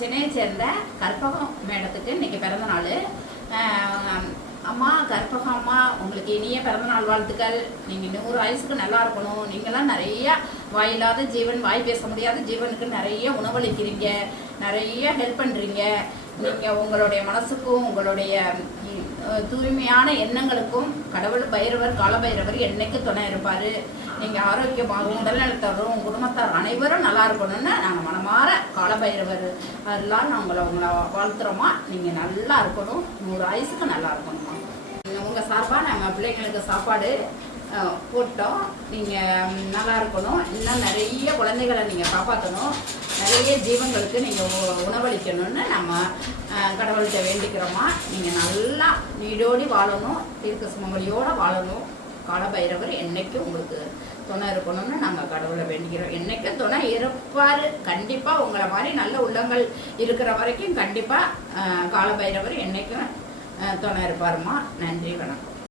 சென்னையை சேர்ந்த கற்பகம் மேடத்துக்கு இன்னைக்கு பிறந்த நாள். அம்மா கற்பகம் அம்மா, உங்களுக்கு இனிய பிறந்தநாள் வாழ்த்துக்கள். நீங்கள் 100 வயசுக்கு நல்லா இருக்கணும். நீங்களாம் நிறைய வாயில்லாத ஜீவன், வாய் பேச முடியாத ஜீவனுக்கு நிறைய உணவளிக்கிறீங்க, நிறைய ஹெல்ப் பண்ணுறீங்க. நீங்கள் உங்களுடைய மனசுக்கும் உங்களுடைய தூய்மையான எண்ணங்களுக்கும் கடவுள் பைரவர், காலபைரவர் என்னைக்கு துணை இருப்பார். நீங்கள் ஆரோக்கியமாகவும் உடல்நலத்தோடும் குடும்பத்தார் அனைவரும் நல்லா இருக்கணும்னு நாங்கள் மனமாற காலபைரவர் எல்லாம் உங்களை வாழ்த்துறோமா. நீங்கள் நல்லா இருக்கணும், 100 வயசுக்கு நல்லா இருக்கணுமா. உங்கள் சார்பாக நாங்கள் பிள்ளைங்களுக்கு சாப்பாடு போட்டோம். நீங்கள் நல்லா இருக்கணும். இன்னும் நிறைய குழந்தைகளை நீங்கள் காப்பாற்றணும். நிறைய ஜீவங்களுக்கு நீங்கள் உணவளிக்கணும்னு நம்ம கடவுள்கிட்ட வேண்டிக்கிறோமா. நீங்கள் நல்லா நீடோடி வாழணும், தீர்க்க சுமங்கலியோடு வாழணும். காலபைரவர் என்னைக்கும் உங்களுக்கு துணை இருக்கணும்னு நாங்கள் கடவுளை வேண்டிக்கிறோம். என்னைக்கும் துணை இருப்பார். கண்டிப்பாக உங்களை மாதிரி நல்ல உள்ளங்கள் இருக்கிற வரைக்கும் கண்டிப்பாக காலபைரவர் என்னைக்கும் துணை இருப்பாருமா. நன்றி, வணக்கம்.